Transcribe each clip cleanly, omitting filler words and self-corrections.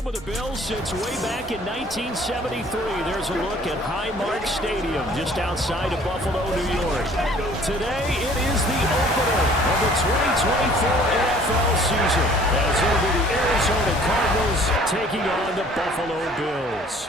home of the Bills since way back in 1973. There's a look at Highmark Stadium just outside of Buffalo, New York. Today, it is the opener of the 2024 NFL season as it'll be the Arizona Cardinals taking on the Buffalo Bills.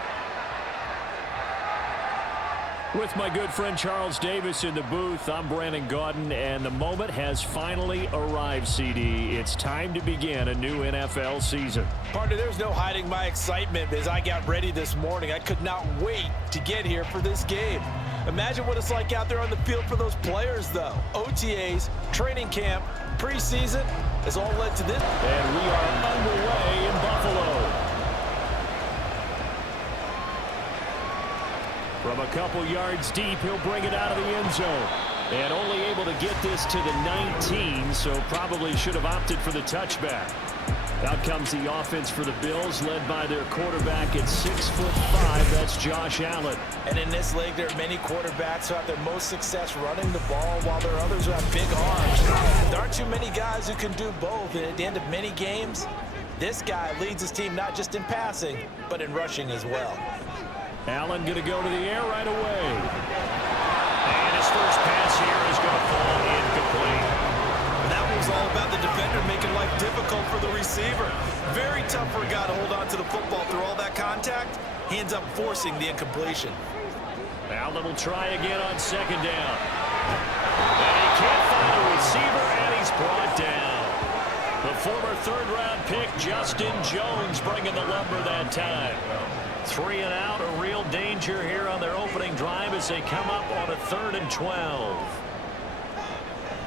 With my good friend Charles Davis in the booth, I'm Brandon Gaudin, and the moment has finally arrived, CD. It's time to begin a new NFL season. Partner, there's no hiding my excitement as I got ready this morning. I could not wait to get here for this game. Imagine what it's like out there on the field for those players, though. OTAs, training camp, preseason has all led to this. And we are underway in Buffalo. From a couple yards deep, he'll bring it out of the end zone. And only able to get this to the 19, so probably should have opted for the touchback. Out comes the offense for the Bills, led by their quarterback at 6'5". That's Josh Allen. And in this league, there are many quarterbacks who have their most success running the ball, while there are others who have big arms. There aren't too many guys who can do both. And at the end of many games, this guy leads his team not just in passing, but in rushing as well. Allen going to go to the air right away. And his first pass here is going to fall incomplete. That was all about the defender making life difficult for the receiver. Very tough for a guy to hold on to the football through all that contact. He ends up forcing the incompletion. Allen will try again on second down. And he can't find a receiver, and he's brought down. The former third-round pick, Justin Jones, bringing the lumber that time. 3 and out, a real danger here on their opening drive as they come up on a 3rd and 12.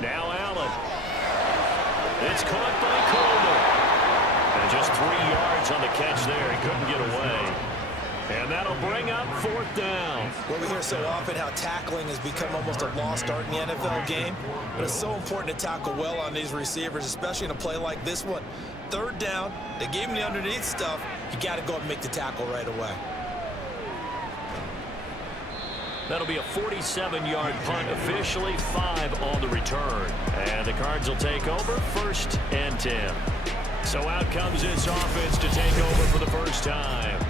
Now Allen. It's caught by Coleman. And just 3 yards on the catch there. He couldn't get away. And that'll bring up 4th down. Well, we hear so often how tackling has become almost a lost art in the NFL game. But it's so important to tackle well on these receivers, especially in a play like this one. 3rd down, they gave him the underneath stuff. You got to go and make the tackle right away. That'll be a 47-yard punt, officially 5 on the return. And the Cards will take over, 1st and 10. So out comes this offense to take over for the first time.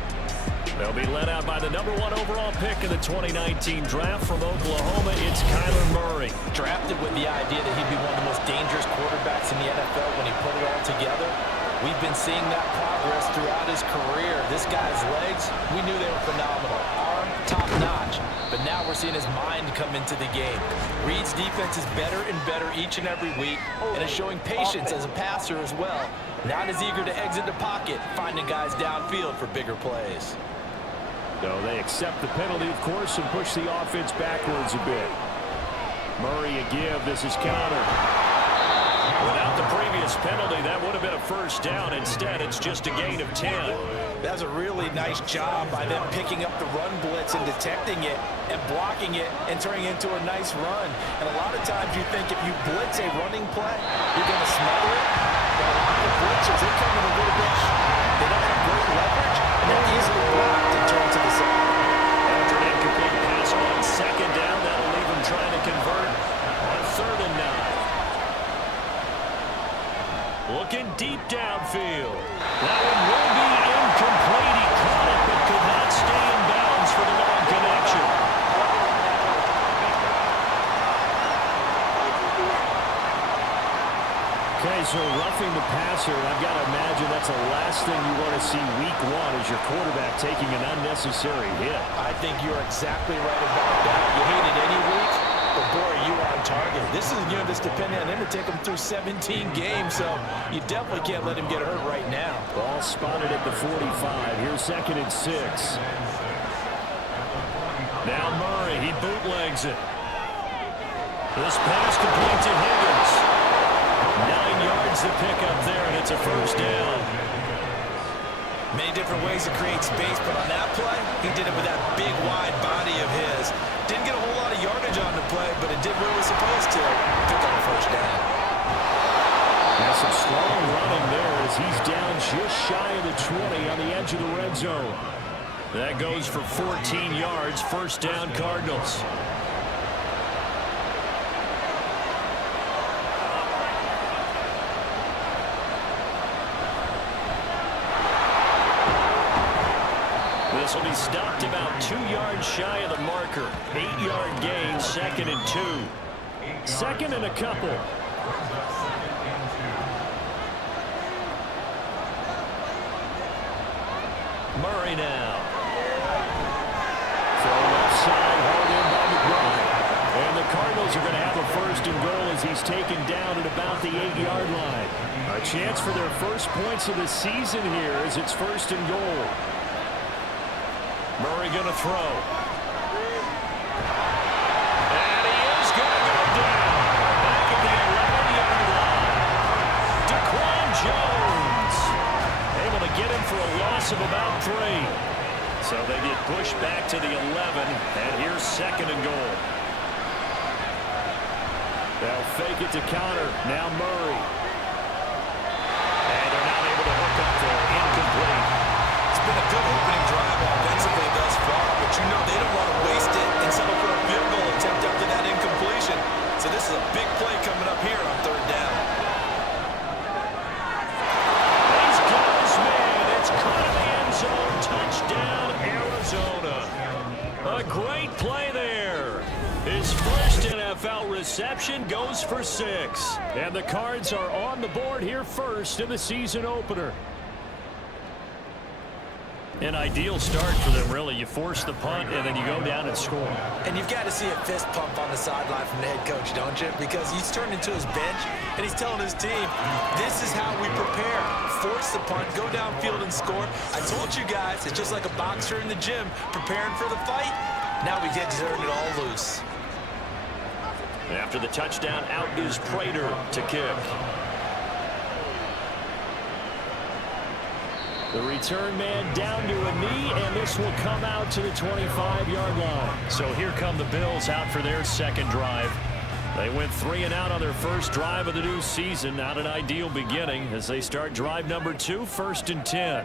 They'll be led out by the #1 overall pick in the 2019 draft from Oklahoma. It's Kyler Murray. Drafted with the idea that he'd be one of the most dangerous quarterbacks in the NFL when he put it all together. We've been seeing that progress throughout his career. This guy's legs, we knew they were phenomenal. Arm, top-notch. But now we're seeing his mind come into the game. Reed's defense is better and better each and every week, and is showing patience as a passer as well. Not as eager to exit the pocket, finding guys downfield for bigger plays. So they accept the penalty, of course, and push the offense backwards a bit. Murray a give. This is counter. Without the previous penalty, that would have been a 1st down. Instead, it's just a gain of 10. That's a really nice job by them picking up the run blitz and detecting it and blocking it and turning it into a nice run. And a lot of times you think if you blitz a running play, you're going to smother it. But a lot of the blitzers, they come in a little bit. They don't have great leverage, and they're easily blocked and turned to the side. After an incomplete pass on 2nd down, that'll leave them trying to convert on 3rd and 9. Looking deep downfield. That one will be incomplete. He caught it, but could not stay in bounds for the long connection. Okay, so roughing the passer, I've got to imagine that's the last thing you want to see week 1 as your quarterback taking an unnecessary hit. I think you're exactly right about that. You hate it any week, but boy, are you on target. This is a unit that's depending on him to take him through 17 games, so you definitely can't let him get hurt right now. Ball spotted at the 45. Here's 2nd and 6. Now Murray, he bootlegs it. This pass complete to Higgins. 9 yards to pick up there, and it's a 1st down. Many different ways to create space, but on that play, he did it with that big, wide body of his. Didn't get a whole lot of yardage on the play, but it did what it was supposed to. Pick up a 1st down. Now some strong running there as he's down just shy of the 20 on the edge of the red zone. That goes for 14 yards, 1st down Cardinals. This will be stopped about 2 yards shy of the marker. 8-yard gain, 2nd and 2. 2nd and a couple. Murray now. Throw left side, hauled in by McBride. And the Cardinals are going to have a 1st and goal as he's taken down at about the 8-yard line. A chance for their first points of the season here as it's 1st and goal. Murray going to throw. And he is going to go down. Back at the 11-yard line. Daquan Jones. Able to get him for a loss of about 3. So they get pushed back to the 11. And here's 2nd and goal. They'll fake it to counter. Now Murray. And they're not able to hook up there. Incomplete. It's been a good opening drive offensively thus far, but you know they don't want to waste it and settle for a field goal attempt after that incompletion. So this is a big play coming up here on 3rd down. He's got this man. It's caught in the end zone. Touchdown, Arizona. A great play there. His first NFL reception goes for 6. And the Cards are on the board here first in the season opener. An ideal start for them, really. You force the punt, and then you go down and score. And you've got to see a fist pump on the sideline from the head coach, don't you? Because he's turned into his bench, and he's telling his team, this is how we prepare. Force the punt, go downfield and score. I told you guys, it's just like a boxer in the gym preparing for the fight. Now we get to turn it all loose. After the touchdown, out is Prater to kick. The return man down to a knee, and this will come out to the 25-yard line. So here come the Bills out for their 2nd drive. They went 3 and out on their first drive of the new season. Not an ideal beginning as they start drive number 2, 1st and 10.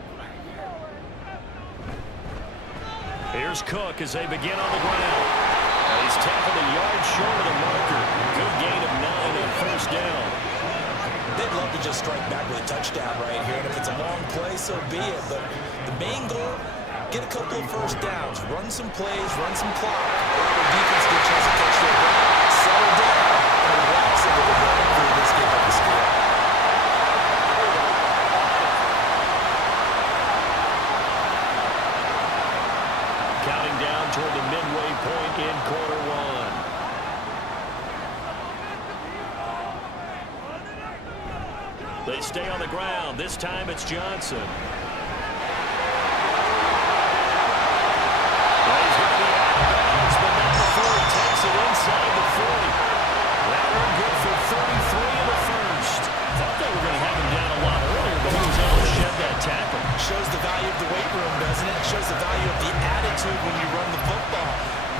Here's Cook as they begin on the ground. He's tackled a yard short of the marker. Good gain of 9 on 1st down. They'd love to just strike back with a touchdown right here, and if it's a long play, so be it. But the main goal, get a couple of 1st downs, run some plays, run some clock. The defense get a chance to catch their breath, settle down, and relax a little bit through this game of the score. Counting down toward the midway point in quarter 1. They stay on the ground. This time it's Johnson. He's going to be out of bounds, but not before he takes it inside the 40. That one good for 33 in the first. Thought they were going to have him down a lot earlier, but he was able to shed that tackle. Shows the value of the weight room, doesn't it? Shows the value of the attitude when you run the football.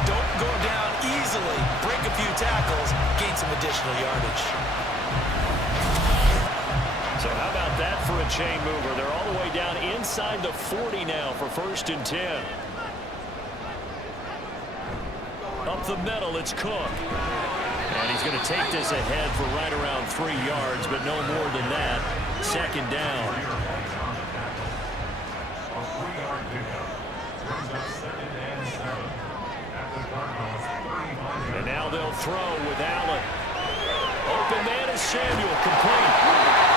Don't go down easily. Break a few tackles. Gain some additional yardage. So how about that for a chain mover? They're all the way down inside the 40 now for 1st and 10. Up the middle, it's Cook. And he's going to take this ahead for right around 3 yards, but no more than that. 2nd down. And now they'll throw with Allen. Open man is Samuel, complete.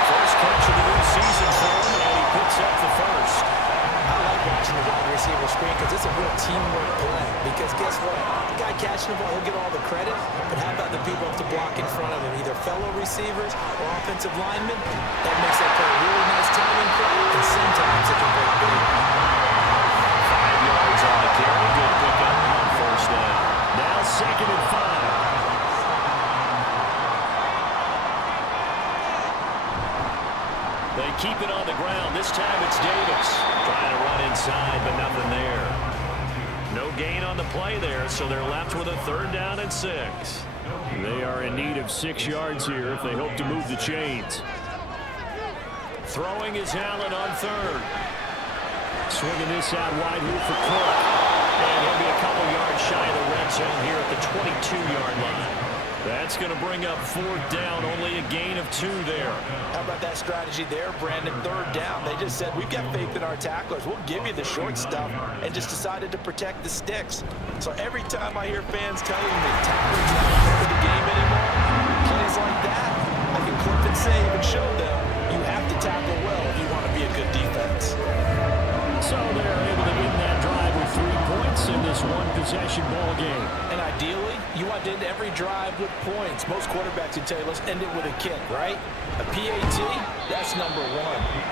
First catch of the new season for him, and he picks up the first. I like watching the wide receiver screen because it's a real teamwork play. Because guess what? The guy catching the ball, he'll get all the credit. But how about the people up to block in front of him, either fellow receivers or offensive linemen? That makes that play a really nice timing play, and sometimes it can break big. 5 yards on the carry. Good pickup on 1st down. Now 2nd and 5. They keep it on the ground. This time it's Davis. Trying to run inside, but nothing there. No gain on the play there, so they're left with a 3rd down and 6. They are in need of 6 yards here if they hope to move the chains. Throwing is Allen on 3rd. Swinging this out wide here for Cook. And he'll be a couple yards shy of the red zone here at the 22-yard line. That's going to bring up fourth down, only a gain of 2 there. How about that strategy there, Brandon? Third down. They just said, we've got faith in our tacklers. We'll give you the short stuff, and just decided to protect the sticks. So every time I hear fans telling me tackling's not part of the game anymore, plays like that, I can clip and save and show them you have to tackle well if you want to be a good defense. So they're able to win that drive with 3 points in this one-possession ball game. And ideally, you want to end every drive with points. Most quarterbacks would tell you, let's end it with a kick, right? A PAT, that's number 1.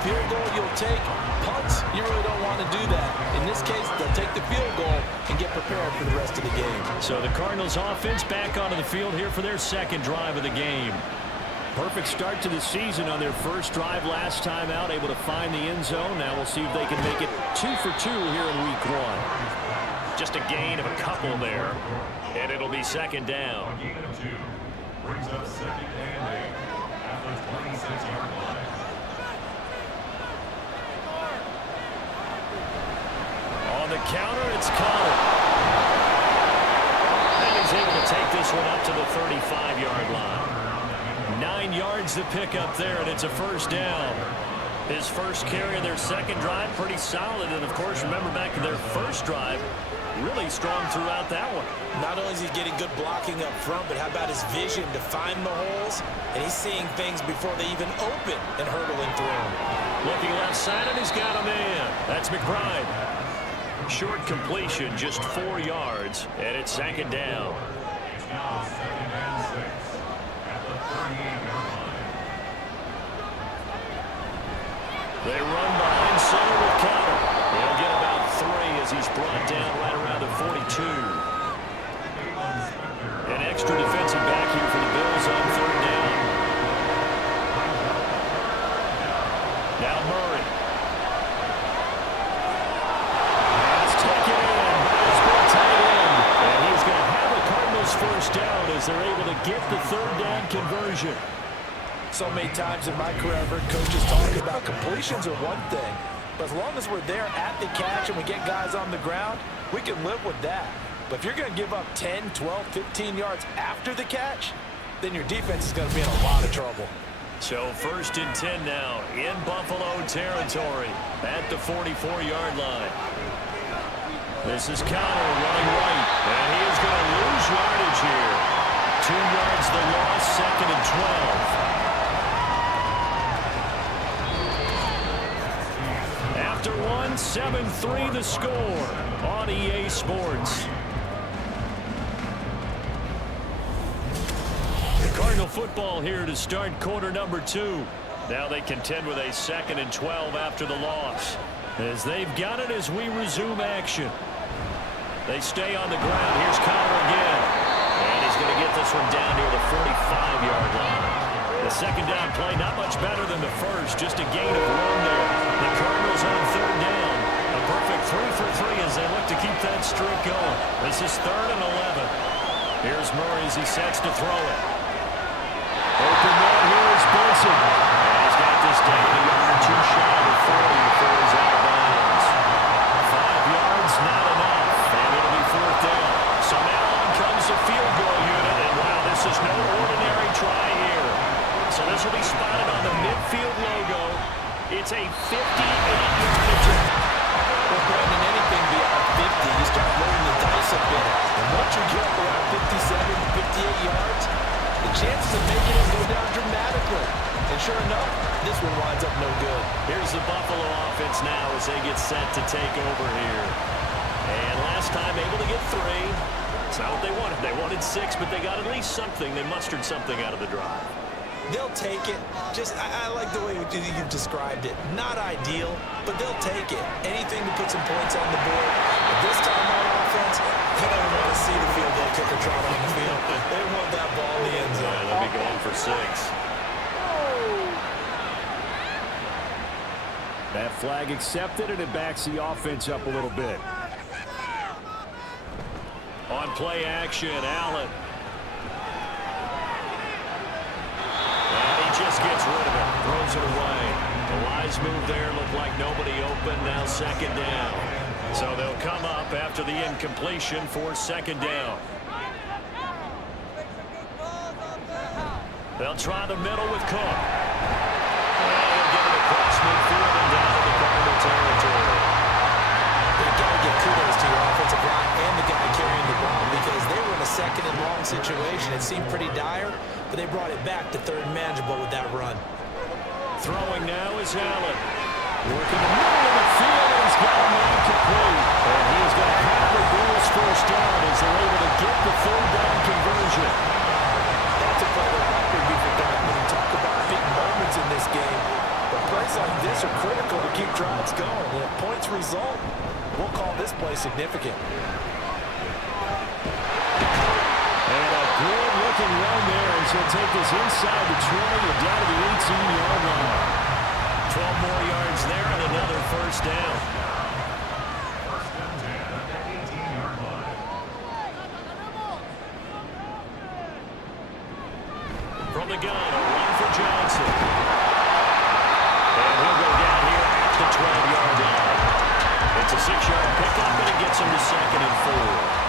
Field goal you'll take. Punts, you really don't want to do that. In this case, they'll take the field goal and get prepared for the rest of the game. So the Cardinals offense back onto the field here for their second drive of the game. Perfect start to the season on their first drive last time out, able to find the end zone. Now we'll see if they can make it 2 for 2 here in week 1. Just a gain of a couple there, and it'll be second down. Brings up second and 8 at the 26-yard line. On the counter, it's Connor. And he's able to take this one up to the 35-yard line. 9 yards to pick up there, and it's a first down. His first carry of their second drive, pretty solid. And, of course, remember back to their first drive, really strong throughout that one. Not only is he getting good blocking up front, but how about his vision to find the holes? And he's seeing things before they even open and hurdling through them. Looking left side, and he's got a man. That's McBride. Short completion, just 4 yards, and it's second down. It's now second and 6 at the 38-yard line. They run behind center with Connor. He'll get about 3 as he's brought down right around the 42. An extra defensive back here for the Bills on third down. Now Murray. Let's take it in. It's been tight end. And he's going to have a Cardinals first down as they're able to get the third down conversion. So many times in my career, I've heard coaches talk about completions are one thing, but as long as we're there at the catch and we get guys on the ground, we can live with that. But if you're going to give up 10, 12, 15 yards after the catch, then your defense is going to be in a lot of trouble. So first and 10 now in Buffalo territory at the 44-yard line. This is Connor running right, and he is going to lose yardage here. 2 yards the loss, second and 12. After 7-3 the score on EA Sports. The Cardinal football here to start quarter number 2. Now they contend with a second and 12 after the loss. As they've got it as we resume action. They stay on the ground. Here's Connor again. And he's going to get this one down near the 45-yard line. The second down play, not much better than the first. Just a gain of 1 there. The Cardinals on third down. A perfect 3 for 3 as they look to keep that streak going. This is 3rd and 11. Here's Murray as he sets to throw it. Open man here is Benson. And he's got this down a yard or 2 shy of 40 before he's out of bounds. 5 yards, not enough. And it'll be 4th down. So now on comes the field goal unit. And wow, this is no ordinary try here. So this will be spotted on the midfield logo. It's a 58-yard attempt. Well, Brandon, anything beyond 50, you start rolling the dice a bit. And once you get up around 57 to 58 yards, the chances of making it go down dramatically. And sure enough, this one winds up no good. Here's the Buffalo offense now as they get set to take over here. And last time able to get 3. It's not what they wanted. They wanted 6, but they got at least something. They mustered something out of the drive. They'll take it. Just, I like the way you've described it. Not ideal, but they'll take it. Anything to put some points on the board. But this time on offense, they don't want to see the field goal kicker trot on the field. They want that ball in the end zone. Yeah, they'll be going for 6. That flag accepted, and it backs the offense up a little bit. On play action, Allen. And he just gets rid of it, throws it away. A wise move there, looked like nobody open, now second down. So they'll come up after the incompletion for second down. They'll try the middle with Cook. And he'll get it across midfield and down to the Cardinal territory. You've got to give kudos to your offensive line and the guy carrying the ball because they were in a second and long situation. It seemed pretty dire, but they brought it back to third and manageable with that run. Throwing now is Allen. Working the middle of the field, and he's got a man complete. And he's going to have the Bills first down as they're able to get the third down conversion. That's a play that might be forgotten when you talk about big moments in this game. But plays like this are critical to keep drives going. And if points result, we'll call this play significant. And a good-looking run there as he'll take this inside the 20 and down to the 18-yard line. 12 more yards there and another first down. First and 10 at the 18-yard line. From the gun, a run for Johnson. And he'll go down here at the 12-yard line. It's a 6-yard pickup, and it gets him to 2nd and 4.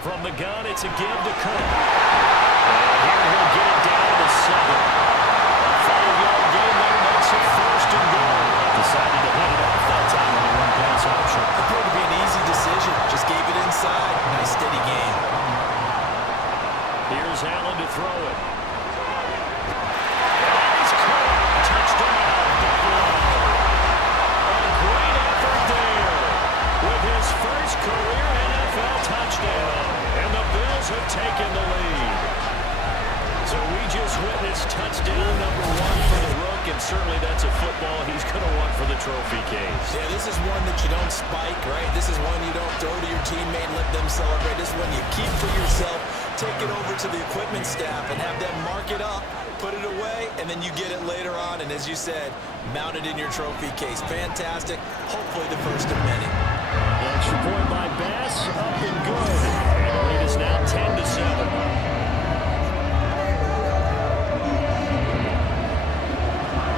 From the gun, it's a give to Cook. And here he'll get it down to 7. A 5-yard gain there makes it 1st and goal. Decided to head it off that time on the run-pass option. Appeared to be an easy decision. Just gave it inside. Nice steady gain. Here's Allen to throw it. And he's caught. Touchdown, Buffalo. A great effort there with his first career NFL touchdown. And the Bills have taken the lead. So we just witnessed touchdown number 1 for the Rook, and certainly that's a football he's going to want for the trophy case. Yeah, this is one that you don't spike, right? This is one you don't throw to your teammate and let them celebrate. This is one you keep for yourself, take it over to the equipment staff and have them mark it up, put it away, and then you get it later on. And as you said, mount it in your trophy case. Fantastic. Hopefully the first of many. Extra point by Bass, up and good. And the lead is now 10-7.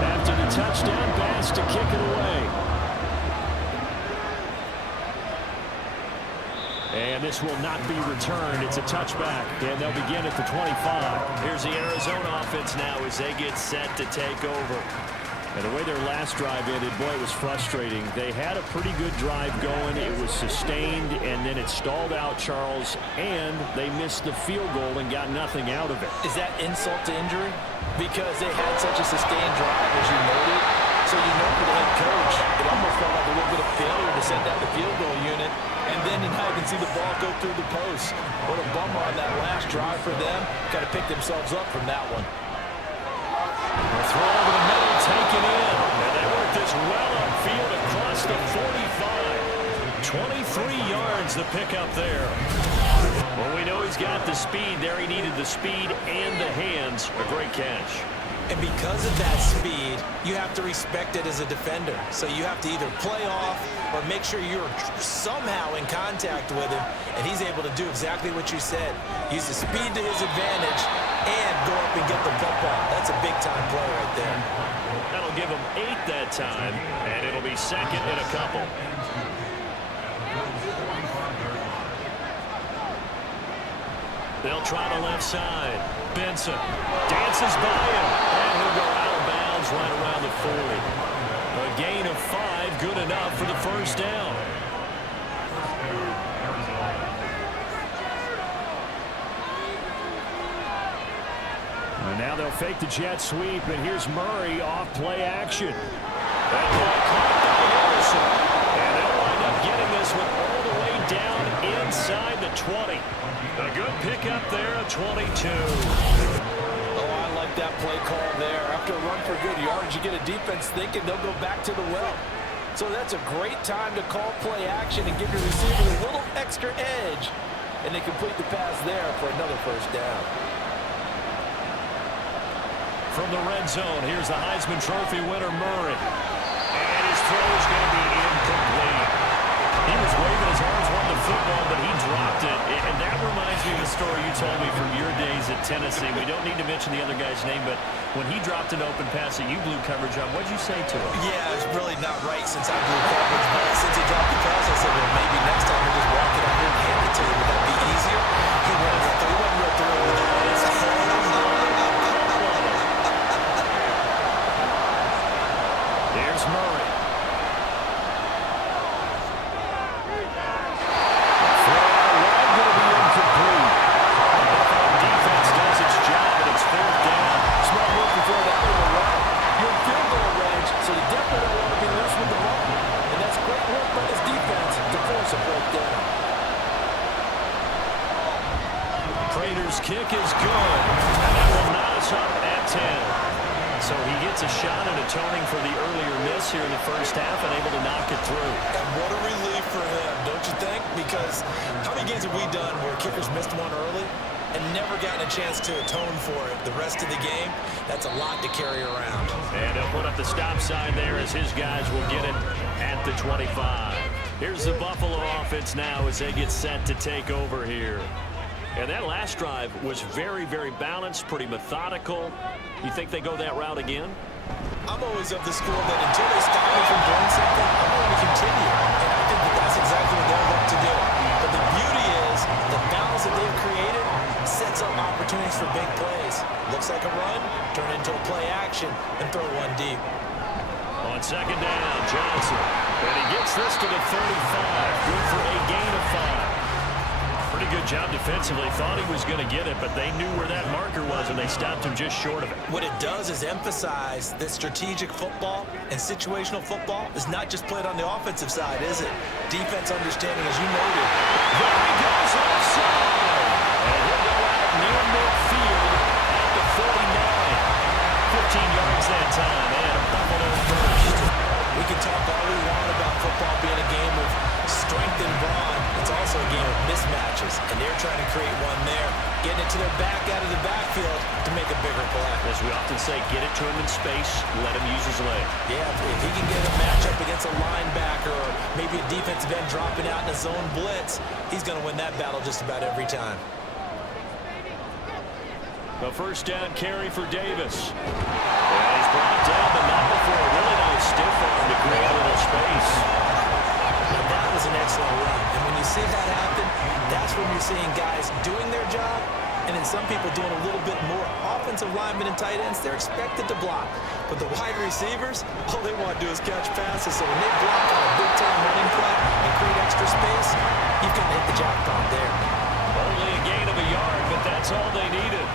After the touchdown, Bass to kick it away. And this will not be returned. It's a touchback, and they'll begin at the 25. Here's the Arizona offense now as they get set to take over. And the way their last drive ended, boy, it was frustrating. They had a pretty good drive going. It was sustained, and then it stalled out, Charles, and they missed the field goal and got nothing out of it. Is that insult to injury? Because they had such a sustained drive, as you noted. So you know for the head coach, it almost felt like a little bit of failure to send out the field goal unit. And then now you can see the ball go through the post. What a bummer on that last drive for them. Got to pick themselves up from that one. The throw over the middle, taken in. And they work this well upfield across the 45. 23 yards the pickup there. Well, we know he's got the speed there. He needed the speed and the hands. A great catch. And because of that speed, you have to respect it as a defender. So you have to either play off or make sure you're somehow in contact with him. And he's able to do exactly what you said. Use the speed to his advantage and go up and get the football. That's a big-time play right there. That'll give him 8 that time, and it'll be 2nd and a couple. They'll try the left side. Benson dances by him, and he'll go out of bounds right around the 40. A gain of 5, good enough for the first down. And now they'll fake the jet sweep, and here's Murray off play action. That ball caught by Harrison, and they'll wind up getting this one all the way down inside the 20. A good pickup there, a 22. Oh, I like that play call there. After a run for good yards, you get a defense thinking they'll go back to the well. So that's a great time to call play action and give your receiver a little extra edge. And they complete the pass there for another first down. From the red zone, here's the Heisman Trophy winner, Murray. And his throw is going to be incomplete. He was waving his arms, wanting the football, but he dropped it. And that reminds me of a story you told me from your days at Tennessee. We don't need to mention the other guy's name, but when he dropped an open pass that you blew coverage on, what'd you say to him? Yeah, it's really not right since I blew coverage, but since he dropped the pass, I said, well, maybe next time we'll just walk it out here and hand it to you. Would that be easier? He wasn't real thrilled with that. Here's Murray. Kick is good, and that will knot us up at 10. So he gets a shot at atoning for the earlier miss here in the first half and able to knock it through. And what a relief for him, don't you think? Because how many games have we done where kickers missed one early and never gotten a chance to atone for it the rest of the game? That's a lot to carry around. And he'll put up the stop sign there as his guys will get it at the 25. Here's the Buffalo offense now as they get set to take over here. And that last drive was very, very balanced, pretty methodical. You think they go that route again? I'm always of the school that until they stop me from doing something, I'm going to continue. And I think that that's exactly what they'll look to do. But the beauty is the balance that they've created sets up opportunities for big plays. Looks like a run, turn into a play action, and throw one deep. On second down, Johnson. And he gets this to the 35. Good for a gain of 5. Pretty good job defensively. Thought he was going to get it, but they knew where that marker was, and they stopped him just short of it. What it does is emphasize that strategic football and situational football is not just played on the offensive side, is it? Defense understanding, as you noted. There he goes offside. And he'll go out near midfield at the 49. 15 yards that time, and a Buffalo first. We can talk all we want about football being a game of strength and brawn. It's also a game of mismatches, and they're trying to create one there, getting it to their back out of the backfield to make a bigger play. As we often say, get it to him in space, let him use his leg. Yeah, if he can get a matchup against a linebacker or maybe a defensive end dropping out in a zone blitz, he's going to win that battle just about every time. The first down carry for Davis. And he's brought down, but not before a really nice stiff arm to create a little space. Now that was an excellent run. And when you see that happen, that's when you're seeing guys doing their job and then some people doing a little bit more. Offensive linemen and tight ends, they're expected to block. But the wide receivers, all they want to do is catch passes. So when they block on a big-time running play and create extra space, you've got to hit the jackpot there. Only a gain of a yard, but that's all they needed.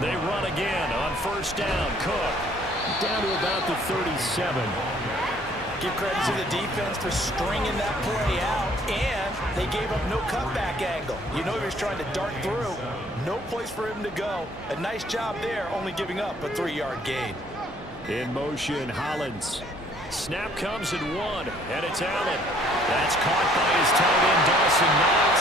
They run again on first down. Cook Down to about the 37. Give credit to the defense for stringing that play out, and they gave up no cutback angle. You know he was trying to dart through. No place for him to go. A nice job there, only giving up a 3-yard gain. In motion, Hollins. Snap comes at 1, and it's Allen. That's caught by his tight end, Dawson Knox.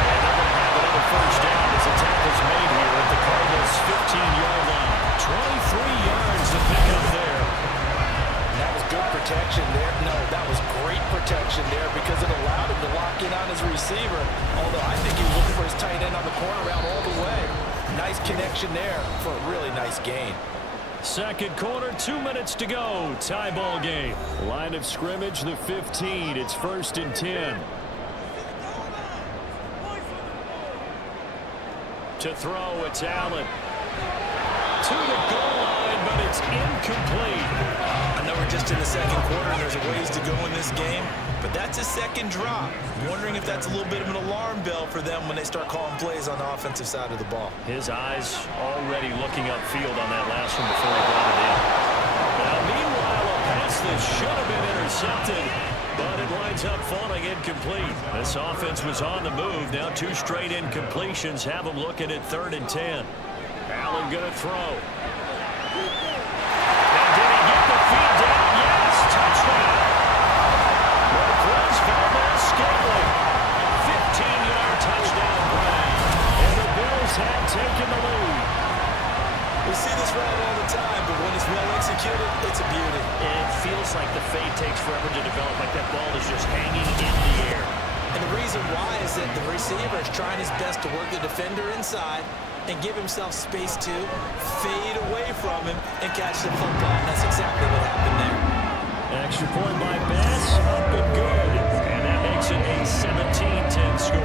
And they're going to have another first down as the tackle's made here at the Cardinals' 15-yard line. 23 yards to pick up there. That was good protection there. No, that was great protection there because it allowed him to lock in on his receiver. Although I think he was looking for his tight end on the corner route all the way. Nice connection there for a really nice gain. Second quarter, 2 minutes to go. Tie ball game. Line of scrimmage, the 15. It's 1st and 10. To throw, it's Allen. To the goal line, but it's incomplete. I know we're just in the second quarter and there's a ways to go in this game, but that's a second drop. I'm wondering if that's a little bit of an alarm bell for them when they start calling plays on the offensive side of the ball. His eyes already looking upfield on that last one before he brought it in. Now, meanwhile, a pass that should have been intercepted, but it winds up falling incomplete. This offense was on the move. Now 2 straight incompletions have them looking at 3rd and 10. Allen going to throw. And did he get the feed down? Yes, touchdown. Marquez Valdez-Scantling. 15-yard touchdown play. And the Bills have taken the lead. We see this route all the time, but when it's well executed, it's a reason why is that the receiver is trying his best to work the defender inside and give himself space to fade away from him and catch the football. And that's exactly what happened there. Extra point by Bass, up and good. And that makes it a 17-10 score.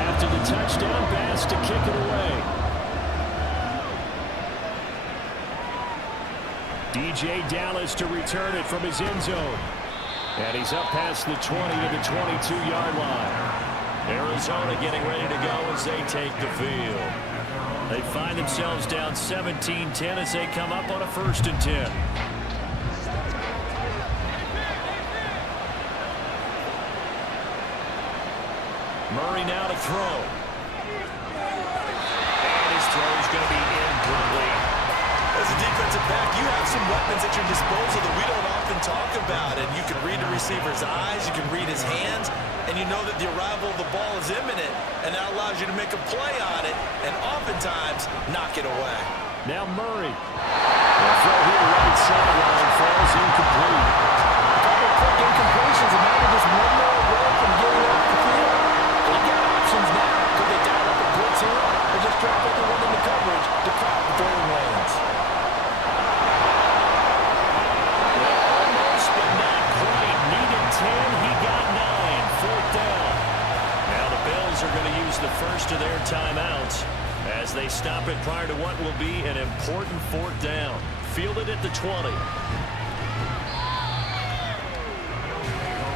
After the touchdown, Bass to kick it away. DJ Dallas to return it from his end zone. And he's up past the 20 to the 22-yard line. Arizona getting ready to go as they take the field. They find themselves down 17-10 as they come up on a 1st and 10. Murray now to throw. And his throw is going to be incomplete. As a defensive back, you have some weapons at your disposal that we don't often talk about. And you can read the receiver's eyes, you can read his hands, and you know that the arrival of the ball is imminent, and that allows you to make a play on it and oftentimes knock it away. Now Murray. The throw here right sideline falls incomplete. A couple of quick incompletions, and now they're just one more away from getting off the field. They've got options now. Could they dial up a blitz here or just drop everyone into coverage to crowd the throwing lanes? Almost, but not quite. Needed 10. He got 9. 4th down. Now the Bills are going to use the first of their timeouts as they stop it prior to what will be an important 4th down. Fielded at the 20.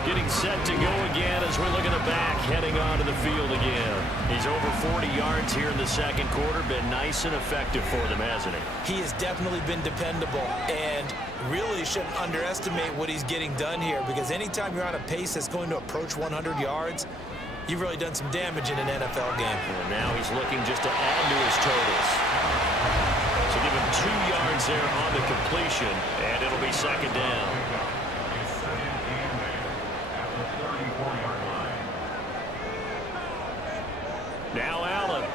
Getting set to go again as we look at the back, heading onto the field again. He's over 40 yards here in the second quarter. Been nice and effective for them, hasn't he? He has definitely been dependable, and really shouldn't underestimate what he's getting done here, because anytime you're on a pace that's going to approach 100 yards, you've really done some damage in an NFL game. And now he's looking just to add to his totals. So give him 2 yards there on the completion, and it'll be 2nd down. Now Allen.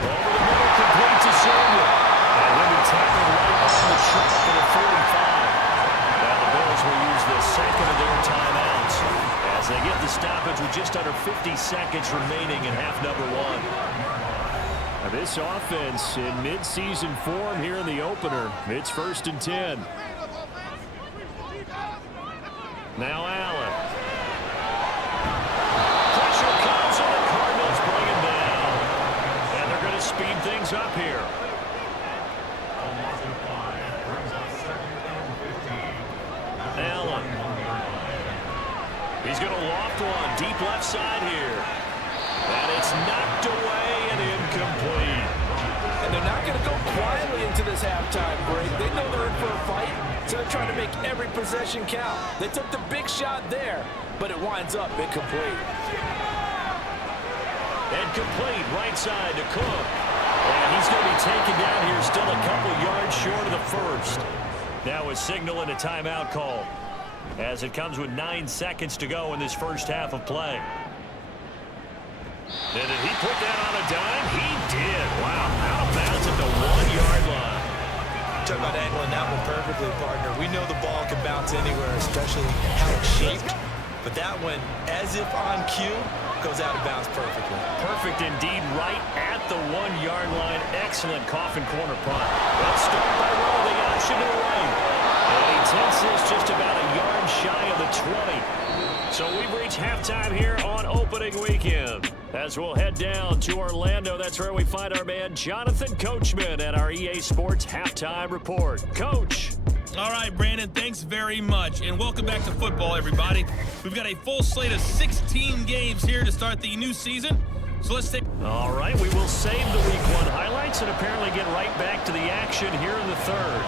Over the middle, complete to Samuel. And then he tackled right on the trap for the 45. Now the Bills will use the second of their timeouts as they get the stoppage with just under 50 seconds remaining in half number 1. Now this offense in midseason form here in the opener. It's 1st and 10. Now Allen. Pressure comes and the Cardinals bring him down. And they're going to speed things up here. Allen. He's going to loft one deep left side here. And it's knocked away and incomplete. And they're not going to go quietly into this halftime break. They know they're in for a fight, so they're trying to make every possession count. They took the big shot there, but it winds up incomplete. Incomplete, right side to Cook. And he's going to be taken down here, still a couple yards short of the first. Now a signal and a timeout call, as it comes with 9 seconds to go in this first half of play. And did he put that on a dime? He did. Wow, out of bounds at the 1-yard line. Talk about angling that one perfectly, partner. We know the ball can bounce anywhere, especially how it's shaped. But that one, as if on cue, goes out of bounds perfectly. Perfect indeed, right at the 1-yard line. Excellent coffin corner punt. Well, start by rolling the option to the right. And he takes this just about a yard shy of the 20. So we've reached halftime here on opening weekend. As we'll head down to Orlando, that's where we find our man Jonathan Coachman at our EA Sports Halftime Report. Coach. All right, Brandon, thanks very much, and welcome back to football, everybody. We've got a full slate of 16 games here to start the new season, so let's take... All right, we will save the Week 1 highlights and apparently get right back to the action here in the third.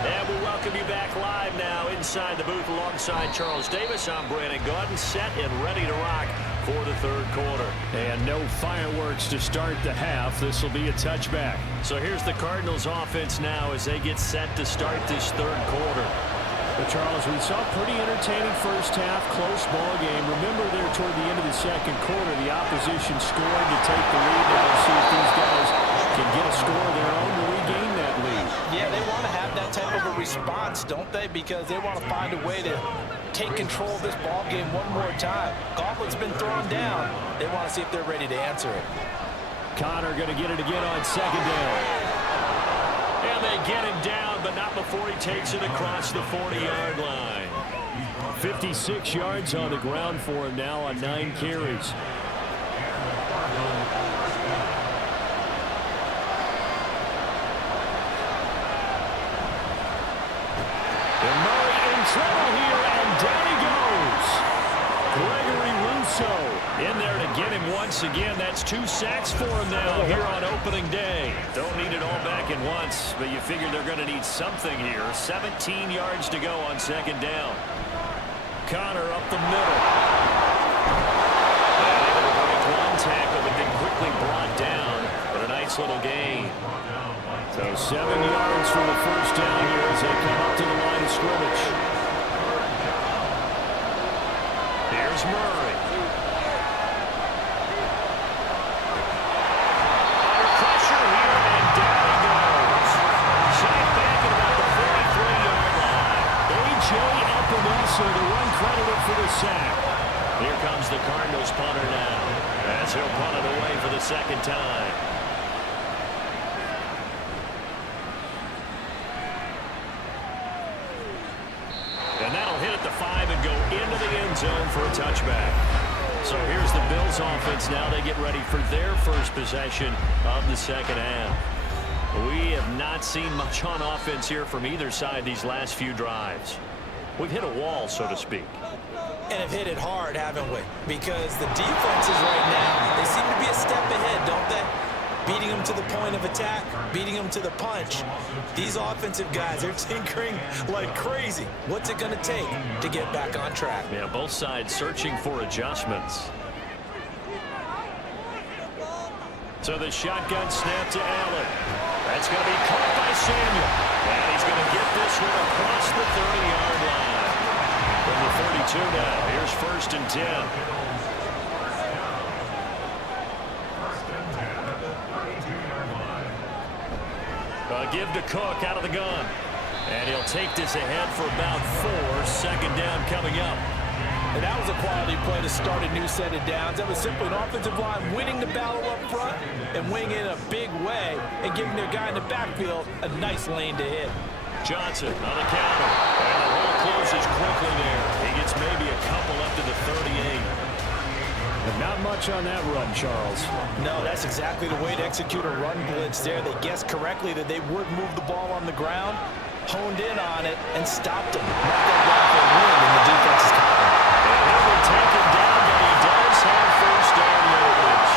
And we welcome you back live now inside the booth alongside Charles Davis. I'm Brandon Gaudin, set and ready to rock for the third quarter. And no fireworks to start the half. This will be a touchback. So here's the Cardinals offense now as they get set to start this third quarter. But Charles, we saw a pretty entertaining first half, close ball game. Remember there toward the end of the second quarter, the opposition scored to take the lead. Now we'll see if these guys can get a score of their own to regain that lead. Yeah, they want to have that type of of a response, don't they? Because they want to find a way to take control of this ball game one more time. Gauntlet's been thrown down. They want to see if they're ready to answer it. Connor going to get it again on second down. And they get him down, but not before he takes it across the 40-yard line. 56 yards on the ground for him now on 9 carries. And Murray in trouble here, and down he goes. Gregory Rousseau In there to get him once again. That's 2 sacks for him now here on opening day. Don't need it all back at once, but you figure they're going to need something here. 17 yards to go on second down. Connor up the middle. And able to break one tackle, but then quickly brought down. But a nice little gain. So 7 yards for the first down here as they come up to the line of scrimmage. Here's Murray. Under pressure here, and down he goes. Shot back at about the 43-yard line. A.J. Epinesa, the one credited for the sack. Here comes the Cardinals punter now, as he'll punt it away for the second time. And that'll hit at the 5 and go into the end zone for a touchback. So here's the Bills offense now. They get ready for their first possession of the second half. We have not seen much on offense here from either side these last few drives. We've hit a wall, so to speak. And have hit it hard, haven't we? Because the defenses right now, they seem to be a step ahead, don't they? Beating them to the point of attack, beating them to the punch. These offensive guys, they're tinkering like crazy. What's it going to take to get back on track? Yeah, both sides searching for adjustments. So the shotgun snap to Allen. That's going to be caught by Samuel. And he's going to get this one across the 30-yard line. From the 32 now, here's 1st and 10. Give to Cook out of the gun. And he'll take this ahead for about 4. Second down coming up. And that was a quality play to start a new set of downs. That was simply an offensive line winning the battle up front and winning it in a big way and giving their guy in the backfield a nice lane to hit. Johnson on the counter. And the hole closes quickly there. He gets maybe a couple up to the 38. And not much on that run, Charles. No, that's exactly the way to execute a run blitz there. They guessed correctly that they would move the ball on the ground, honed in on it, and stopped him. Not that down for a win, and the defense is covering. And he will take him down, but he does have first down yardage.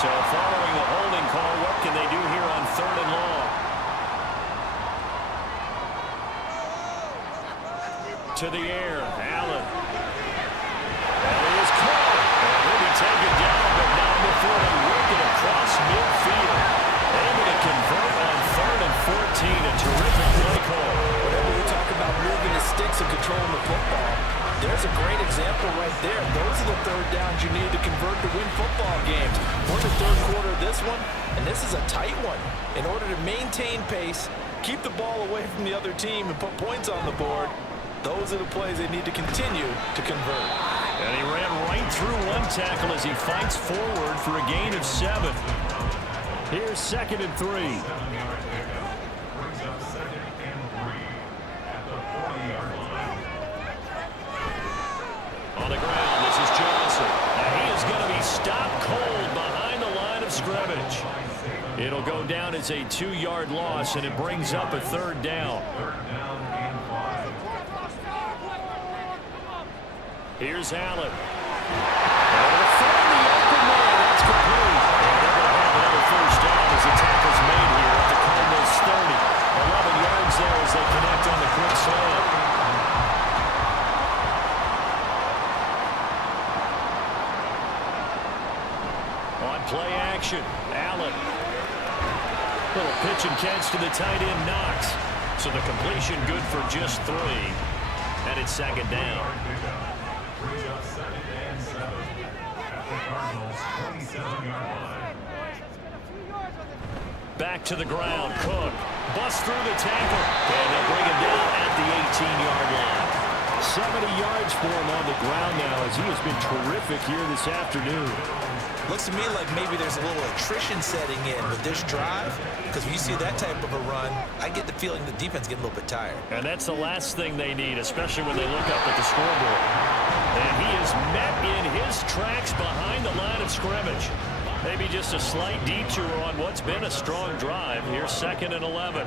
So following the holding call, what can they do here on 3rd and long? To the air, Allen. And he is caught. And he'll be taken down, but not before they work it across midfield. Able to convert on 3rd and 14. A terrific play call. Whenever we talk about moving the sticks and controlling the football, there's a great example right there. Those are the third downs you need to convert to win football games. We're in the third quarter of this one, and this is a tight one. In order to maintain pace, keep the ball away from the other team, and put points on the board, those are the plays they need to continue to convert. And he ran right through one tackle as he fights forward for a gain of 7. Here's 2nd and 3. Brings up 2nd and 3 at the 40-yard line. On the ground, this is Johnson. And he is going to be stopped cold behind the line of scrimmage. It'll go down as a 2-yard loss, and it brings up a 3rd down. Here's Allen. And found the open man. That's complete. And they're going to have another first down as the tackle's made here at the Cardinals 30. 11 yards there as they connect on the quick slant. On play action, Allen. Little pitch and catch to the tight end, Knox. So the completion good for just 3. And it's 2nd down. Brings up 2nd and 7 at the Cardinals 27-yard line. back to the ground. Cook busts through the tackle, and they'll bring him down at the 18-yard line. 70 yards for him on the ground now as he has been terrific here this afternoon. Looks to me like maybe there's a little attrition setting in with this drive, because when you see that type of a run, I get the feeling the defense getting a little bit tired. And that's the last thing they need, especially when they look up at the scoreboard. And he is met in his tracks behind the line of scrimmage. Maybe just a slight detour on what's been a strong drive. Here's 2nd and 11.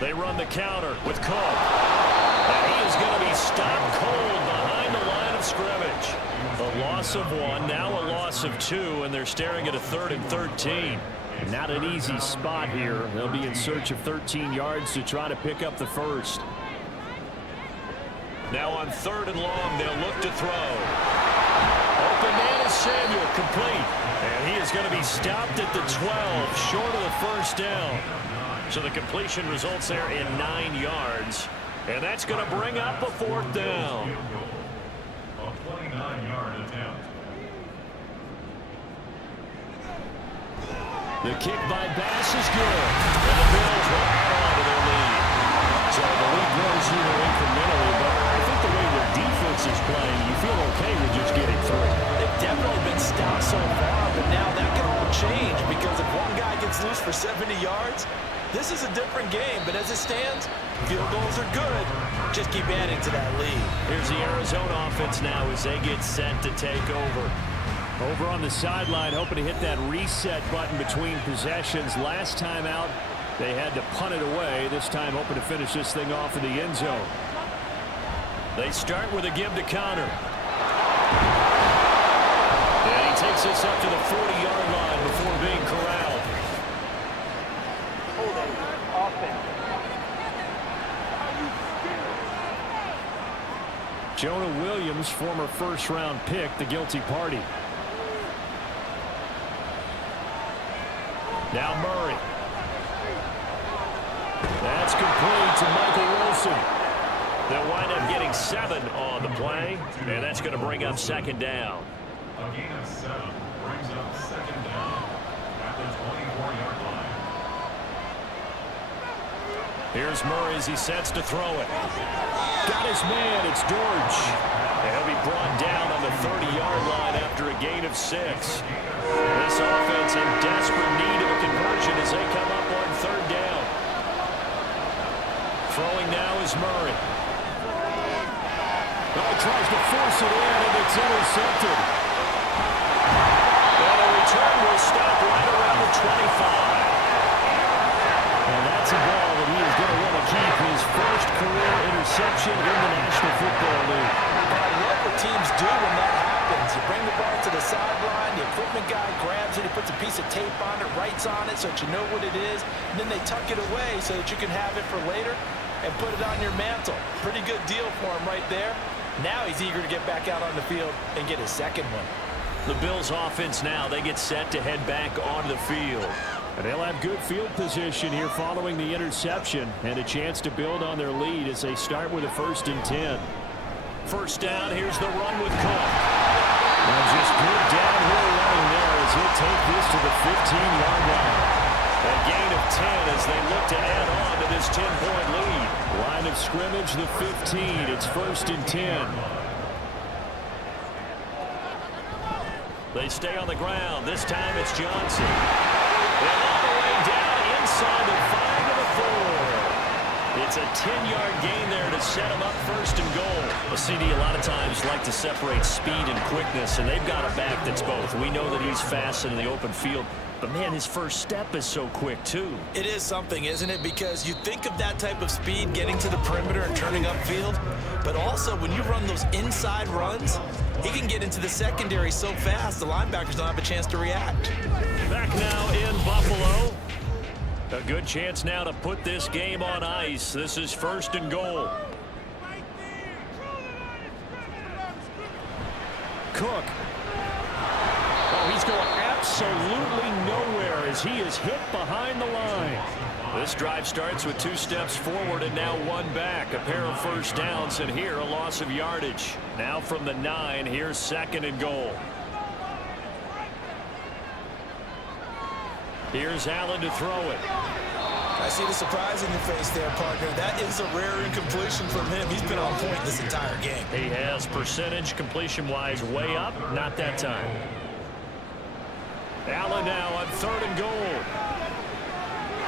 They run the counter with Cook. And he is going to be stopped cold behind the line of scrimmage. A loss of 1, now a loss of 2, and they're staring at a 3rd and 13. Not an easy spot here. They'll be in search of 13 yards to try to pick up the first. Now on 3rd and long, they'll look to throw. Open man is Samuel, complete. And he is going to be stopped at the 12, short of the first down. So the completion results there in 9 yards. And that's going to bring up a 4th down. A 29-yard attempt. The kick by Bass is good. And the Bills will add on to their lead. So the lead grows here incrementally, but I think the way their defense is playing, you feel okay with just getting through. They've definitely been stout so far, but now that can all change, because if one guy gets loose for 70 yards, this is a different game. But as it stands, field goals are good. Just keep adding to that lead. Here's the Arizona offense now as they get set to take over. Over on the sideline, hoping to hit that reset button between possessions. Last time out, they had to punt it away. This time hoping to finish this thing off in the end zone. They start with a give to counter. And he takes this up to the 40-yard line before being corralled. Jonah Williams, former first-round pick, the guilty party. Now Murray. That's complete to Michael Wilson. They'll wind up getting 7 on the play, and that's going to bring up 2nd down. A gain of 7 brings up 2nd down at the 24-yard line. Here's Murray as he sets to throw it. Got his man. It's George. And he'll be brought down on the 30-yard line after a gain of 6. This offense in desperate need of a conversion as they come up on 3rd down. Throwing now is Murray. Oh, tries to force it in, and it's intercepted. And the return will stop right around the 25. And that's a ball that he is going to want to keep, his first career interception in the National Football League. I love what teams do when that happens. You bring the ball to the sideline, the equipment guy grabs it, he puts a piece of tape on it, writes on it so that you know what it is, and then they tuck it away so that you can have it for later and put it on your mantle. Pretty good deal for him right there. Now he's eager to get back out on the field and get his 2nd one. The Bills offense now, they get set to head back onto the field. And they'll have good field position here following the interception and a chance to build on their lead as they start with a 1st and 10. First down, here's the run with Cook. And just good downhill running there as he'll take this to the 15-yard line. A gain of 10 as they look to add on to this 10-point lead. Line of scrimmage, the 15. It's 1st and 10. They stay on the ground. This time it's Johnson. And all the way down inside the 5 to the 4. It's a 10-yard gain there to set them up 1st and goal. Well, CD a lot of times like to separate speed and quickness, and they've got a back that's both. We know that he's fast in the open field, but man, his first step is so quick too. It is something, isn't it? Because you think of that type of speed getting to the perimeter and turning upfield, but also when you run those inside runs, he can get into the secondary so fast the linebackers don't have a chance to react. Back now in Buffalo. A good chance now to put this game on ice. This is 1st and goal. Cook. Oh, he's going absolutely nowhere as he is hit behind the line. This drive starts with 2 steps forward and now 1 back. A pair of first downs, and here a loss of yardage. Now from the 9, here's 2nd and goal. Here's Allen to throw it. I see the surprise in your face there, partner. That is a rare incompletion from him. He's been on point this entire game. He has percentage completion-wise way up. Not that time. Allen now on 3rd and goal.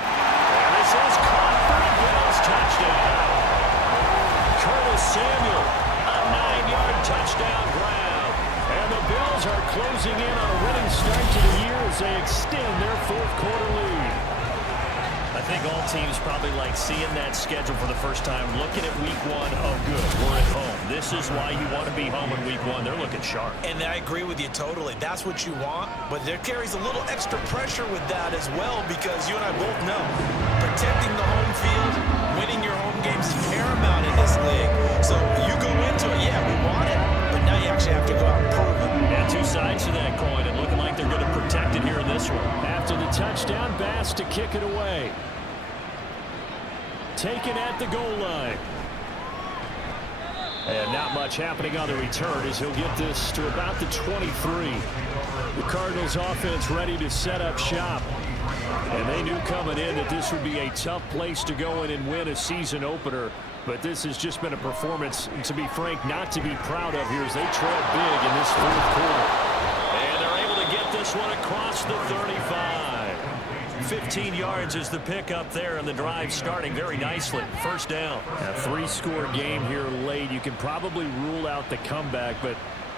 And this is caught for the Bills touchdown. Curtis Samuel, a 9-yard touchdown grab. And the Bills are closing in on a winning start to the year as they extend their 4th quarter lead. I think all teams probably like seeing that schedule for the first time, looking at week 1. Oh, good, we're at home. This is why you want to be home in week 1. They're looking sharp. And I agree with you totally. That's what you want, but there carries a little extra pressure with that as well, because you and I both know protecting the home field, winning your home games is paramount in this league. So you go into it, yeah, we want it, but now you actually have to go out and prove it. And 2 sides to that coin, and looking like they're going to protect it here in this one. After the touchdown, Bass to kick it away. Taken at the goal line. And not much happening on the return as he'll get this to about the 23. The Cardinals offense ready to set up shop. And they knew coming in that this would be a tough place to go in and win a season opener. But this has just been a performance, to be frank, not to be proud of here as they trail big in this 4th quarter. And they're able to get this one across the 35. 15 yards is the pickup there, and the drive starting very nicely. 1st down. A 3-score game here late. You can probably rule out the comeback, but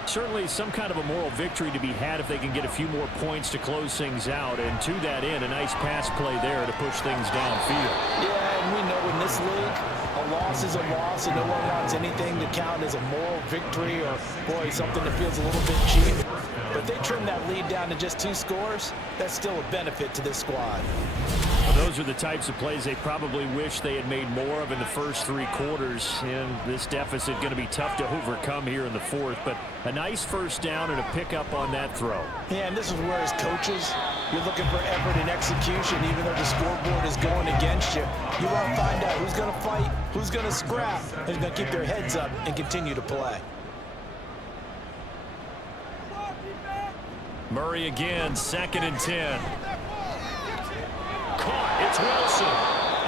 certainly some kind of a moral victory to be had if they can get a few more points to close things out. And to that end, a nice pass play there to push things downfield. Yeah, and we know in this league, a loss is a loss, and no one wants anything to count as a moral victory or, boy, something that feels a little bit cheap. But if they trim that lead down to just 2 scores, that's still a benefit to this squad. Well, those are the types of plays they probably wish they had made more of in the first 3 quarters. And this deficit going to be tough to overcome here in the 4th. But a nice 1st down and a pickup on that throw. Yeah, and this is where as coaches, you're looking for effort and execution, even though the scoreboard is going against you. You want to find out who's going to fight, who's going to scrap, and who's going to keep their heads up and continue to play. Murray again, 2nd and 10. Caught, it's Wilson.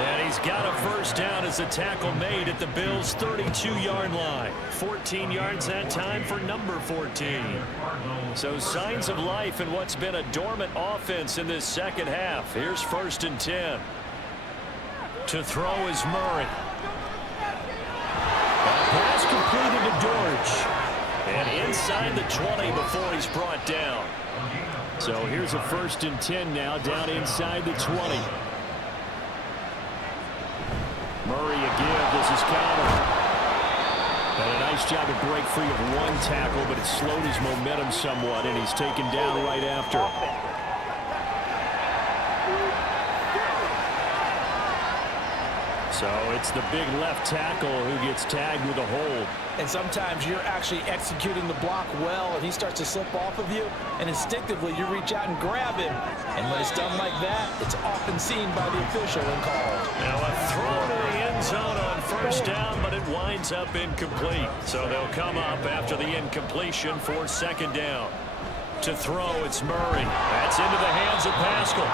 And he's got a 1st down as a tackle made at the Bills' 32-yard line. 14 yards that time for number 14. So signs of life in what's been a dormant offense in this 2nd half. Here's 1st and 10. To throw is Murray. A pass completed to Dortch. And inside the 20 before he's brought down. So here's a 1st and 10 now, down inside the 20. Murray a give. This is counter. And a nice job to break free of 1 tackle, but it slowed his momentum somewhat, and he's taken down right after. So it's the big left tackle who gets tagged with a hold. And sometimes you're actually executing the block well, and he starts to slip off of you, and instinctively you reach out and grab him. And when it's done like that, it's often seen by the official and called. Now a throw to the end zone on 1st down, but it winds up incomplete. So they'll come up after the incompletion for 2nd down. To throw, it's Murray. That's into the hands of Pascal.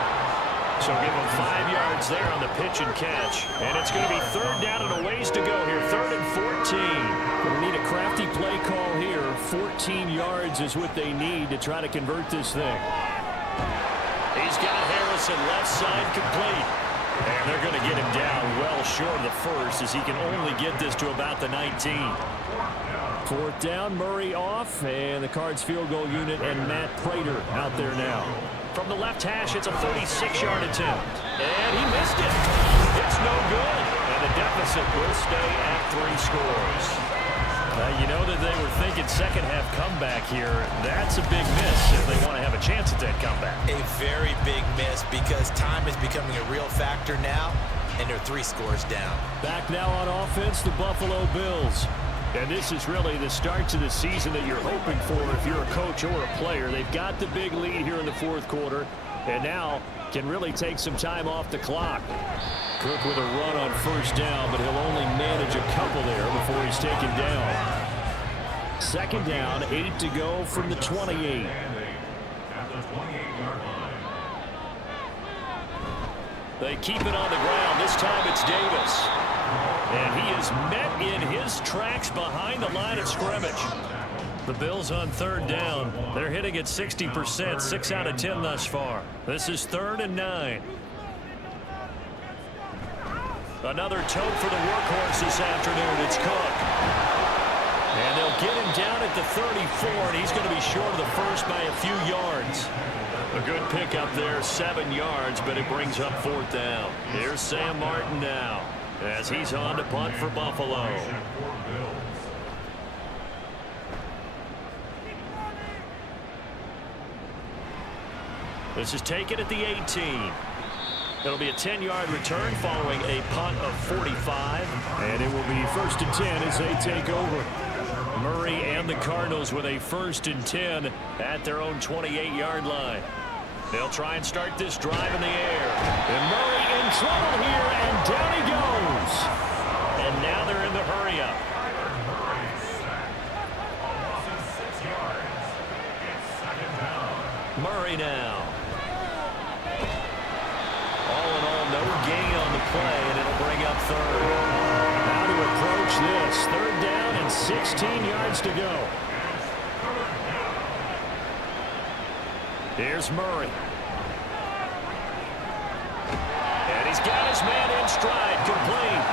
So give him 5 yards there on the pitch and catch. And it's going to be 3rd down and a ways to go here. 3rd and 14. Going to need a crafty play call here. 14 yards is what they need to try to convert this thing. He's got Harrison left side complete. And they're going to get him down well short of the 1st as he can only get this to about the 19. 4th down, Murray off, and the Cards field goal unit and Matt Prater out there now. From the left hash, it's a 36-yard attempt. And he missed it. It's no good. And the deficit will stay at 3 scores. You know that they were thinking 2nd half comeback here. That's a big miss if they want to have a chance at that comeback. A very big miss because time is becoming a real factor now, and they're 3 scores down. Back now on offense, the Buffalo Bills. And this is really the start to the season that you're hoping for if you're a coach or a player. They've got the big lead here in the 4th quarter, and now can really take some time off the clock. Cook with a run on 1st down, but he'll only manage a couple there before he's taken down. 2nd down, 8 to go from the 28. At the 28-yard line. They keep it on the ground. This time it's Davis. And he is met in his tracks behind the line of scrimmage. The Bills on third down. They're hitting at 60%, 6 out of 10 thus far. This is 3rd and 9. Another tote for the workhorse this afternoon. It's Cook. And they'll get him down at the 34, and he's going to be short of the first by a few yards. A good pickup there, 7 yards, but it brings up 4th down. Here's Sam Martin now as he's on to punt for Buffalo. This is taken at the 18. It'll be a 10-yard return following a punt of 45. And it will be 1st and 10 as they take over. Murray and the Cardinals with a 1st and 10 at their own 28-yard line. They'll try and start this drive in the air. And Murray in trouble here, and down he goes. And now they're in the hurry-up. Murray now. All in all, no gain on the play, and it'll bring up 3rd. How to approach this. 3rd down and 16 yards to go. Here's Murray. And he's got his man in stride, complete.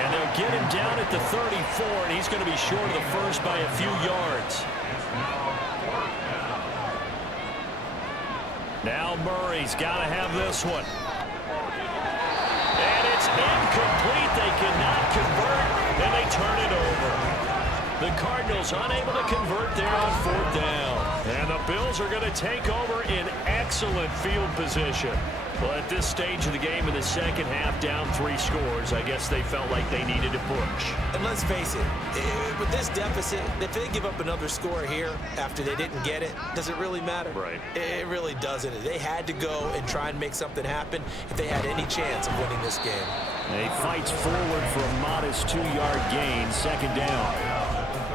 And they'll get him down at the 34, and he's going to be short of the first by a few yards. Now Murray's got to have this one. And it's incomplete. They cannot convert, and they turn it over. The Cardinals unable to convert there on 4th down. And the Bills are going to take over in excellent field position. Well, at this stage of the game in the second half, down 3 scores, I guess they felt like they needed to push. And let's face it, with this deficit, if they give up another score here after they didn't get it, does it really matter? Right. It really doesn't. They had to go and try and make something happen if they had any chance of winning this game. He fights forward for a modest 2-yard gain, 2nd down.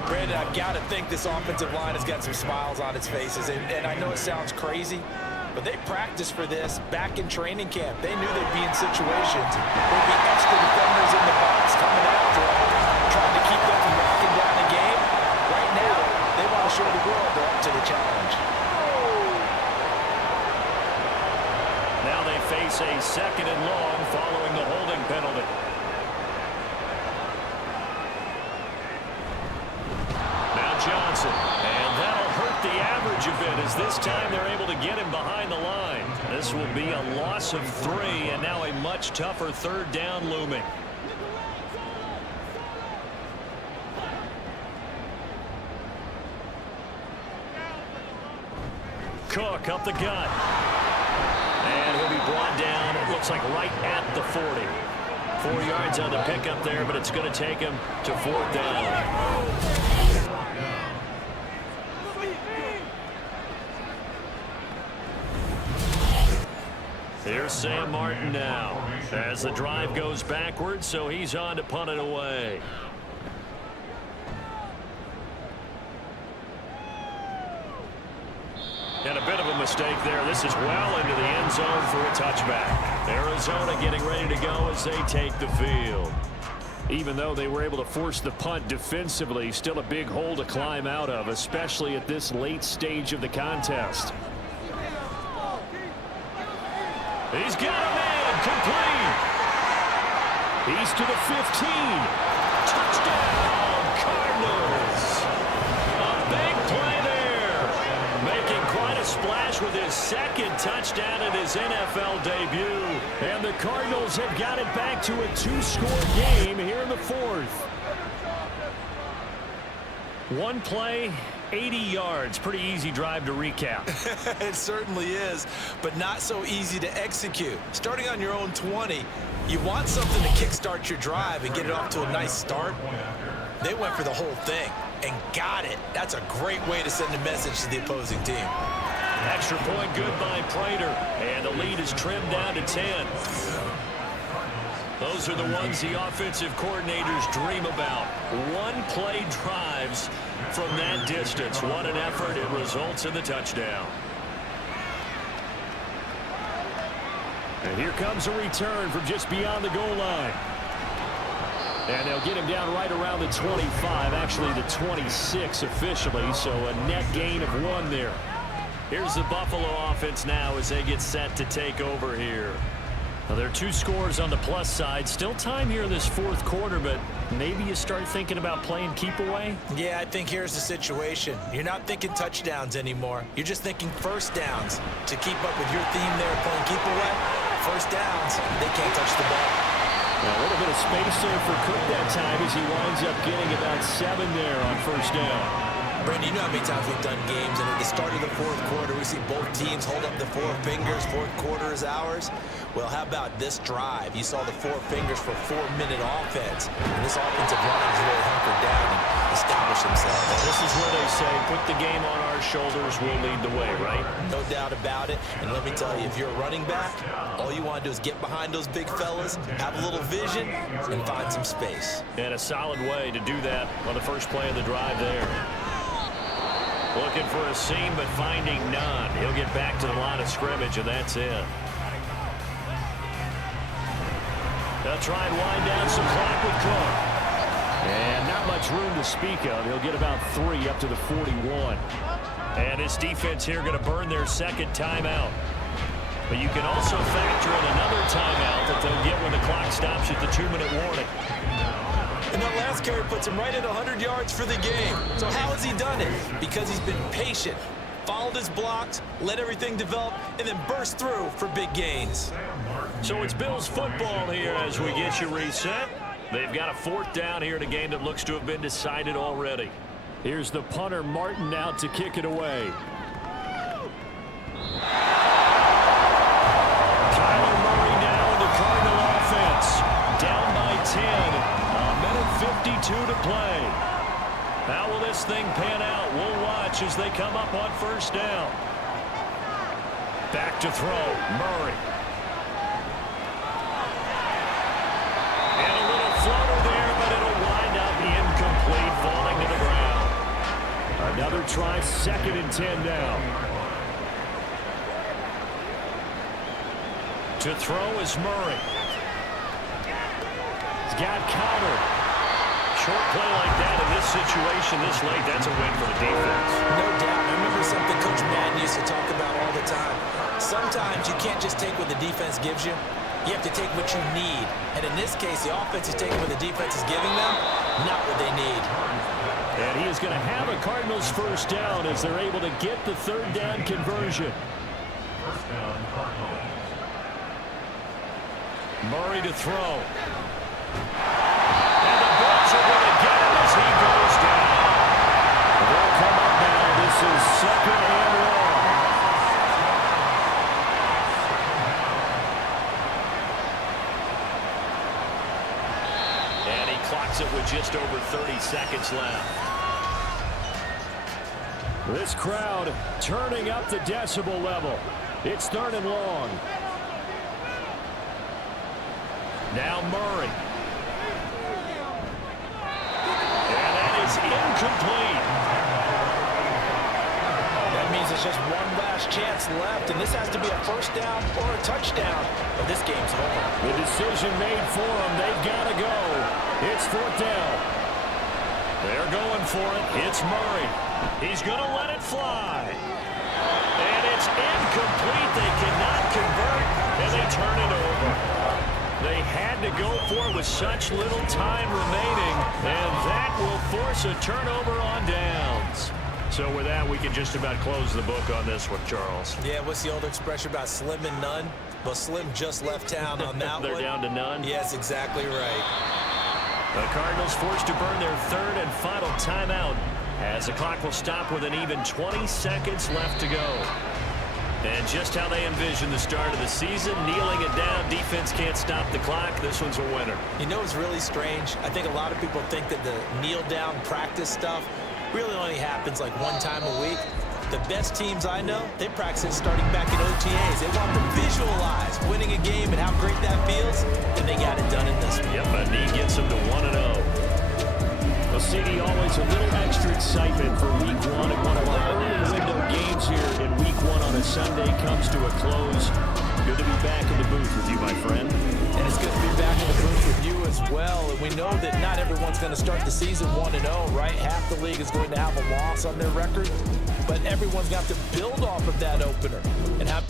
Brandon, I've got to think this offensive line has got some smiles on its faces, and I know it sounds crazy, but they practiced for this back in training camp. They knew they'd be in situations where there'd be extra defenders in the box coming after them, trying to keep them from locking down the game. Right now, they want to show the world they're up to the challenge. Now they face a 2nd and long following the holding penalty. Johnson, and that'll hurt the average a bit as this time they're able to get him behind the line. This will be a loss of 3, and now a much tougher 3rd down looming. Cook up the gut, and he'll be brought down, it looks like right at the 40. 4 yards on the pickup there, but it's going to take him to 4th down. Here's Sam Martin now as the drive goes backwards, so he's on to punt it away. And a bit of a mistake there. This is well into the end zone for a touchback. Arizona getting ready to go as they take the field. Even though they were able to force the punt defensively, still a big hole to climb out of, especially at this late stage of the contest. He's got a man, complete. He's to the 15. Touchdown, Cardinals. A big play there. Making quite a splash with his 2nd touchdown in his NFL debut. And the Cardinals have got it back to a 2-score game here in the 4th. One play, 80 yards. Pretty easy drive to recap. It certainly is, but not so easy to execute. Starting on your own 20, you want something to kickstart your drive and get it off to a nice start. They went for the whole thing and got it. That's a great way to send a message to the opposing team. Extra point good by Prater, and the lead is trimmed down to 10. Those are the ones the offensive coordinators dream about. One-play drives from that distance. What an effort. It results in the touchdown. And here comes a return from just beyond the goal line. And they'll get him down right around the 25, actually the 26 officially, so a net gain of 1 there. Here's the Buffalo offense now as they get set to take over here. Now, there are 2 scores on the plus side. Still time here in this 4th quarter, but maybe you start thinking about playing keep away? Yeah, I think here's the situation. You're not thinking touchdowns anymore. You're just thinking first downs. To keep up with your theme there playing keep away, first downs, they can't touch the ball. Now, a little bit of space there for Cook that time as he winds up getting about 7 there on first down. Brandon, you know how many times we've done games, and at the start of the 4th quarter, we see both teams hold up the 4 fingers, 4th quarter is ours. Well, how about this drive? You saw the 4 fingers for 4-minute offense. And this offensive line has really hunkered down and established themselves. This is where they say, put the game on our shoulders, we'll lead the way, right? No doubt about it. And let me tell you, if you're a running back, all you want to do is get behind those big fellas, have a little vision, and find some space. And a solid way to do that on the first play of the drive there. Looking for a seam, but finding none. He'll get back to the line of scrimmage, and that's it. They'll try and wind down some clock with Cook. And not much room to speak of. He'll get about 3 up to the 41. And this defense here going to burn their 2nd timeout. But you can also factor in another timeout that they'll get when the clock stops at the 2-minute warning. And that last carry puts him right at 100 yards for the game. So how has he done it? Because he's been patient, followed his blocks, let everything develop, and then burst through for big gains. So it's Bills football here as we get you reset. They've got a 4th down here in a game that looks to have been decided already. Here's the punter, Martin, out to kick it away. Kyler Murray now in the Cardinal offense. Down by 10. 52 to play. How will this thing pan out? We'll watch as they come up on first down. Back to throw. Murray. And a little floater there, but it'll wind up incomplete, falling to the ground. Another try, 2nd and 10 now. To throw is Murray. He's got countered. Short play like that in this situation this late, that's a win for the defense. No doubt. I remember something Coach Madden used to talk about all the time. Sometimes you can't just take what the defense gives you. You have to take what you need. And in this case, the offense is taking what the defense is giving them, not what they need. And he is going to have a Cardinals first down as they're able to get the 3rd down conversion. First down, Cardinals. Murray to throw. And the Bills are going to get him as he goes down. They'll come up now. This is 2nd and 1. And he clocks it with just over 30 seconds left. This crowd turning up the decibel level. It's 3rd and long. Now Murray. And that is incomplete. That means it's just one last chance left, and this has to be a first down or a touchdown, or this game's over. The decision made for them. They've got to go. It's 4th down. They're going for it. It's Murray. He's going to let it fly. And it's incomplete. They cannot convert, and they turn it over. They had to go for it with such little time remaining, and that will force a turnover on downs. So with that, we can just about close the book on this one, Charles. Yeah, what's the old expression about slim and none? Well, Slim just left town on that They're one. down to none? Yes, exactly right. The Cardinals forced to burn their 3rd and final timeout as the clock will stop with an even 20 seconds left to go. And just how they envision the start of the season, kneeling it down, defense can't stop the clock. This one's a winner. You know what's really strange? I think a lot of people think that the kneel-down practice stuff really only happens like one time a week. The best teams I know, they practice it starting back in OTAs. They want to visualize winning a game and how great that feels, and they got it done in this one. Yep, a knee gets them to 1-0. Well, CD, always a little extra excitement for Week 1, and one of our early window games here in Week 1 on a Sunday comes to a close. Good to be back in the booth. booth with you, my friend. And it's good to be back in the booth with you as well. And we know that not everyone's going to start the season 1-0, right? Half the league is going to have a loss on their record. But everyone's got to build off of that opener and have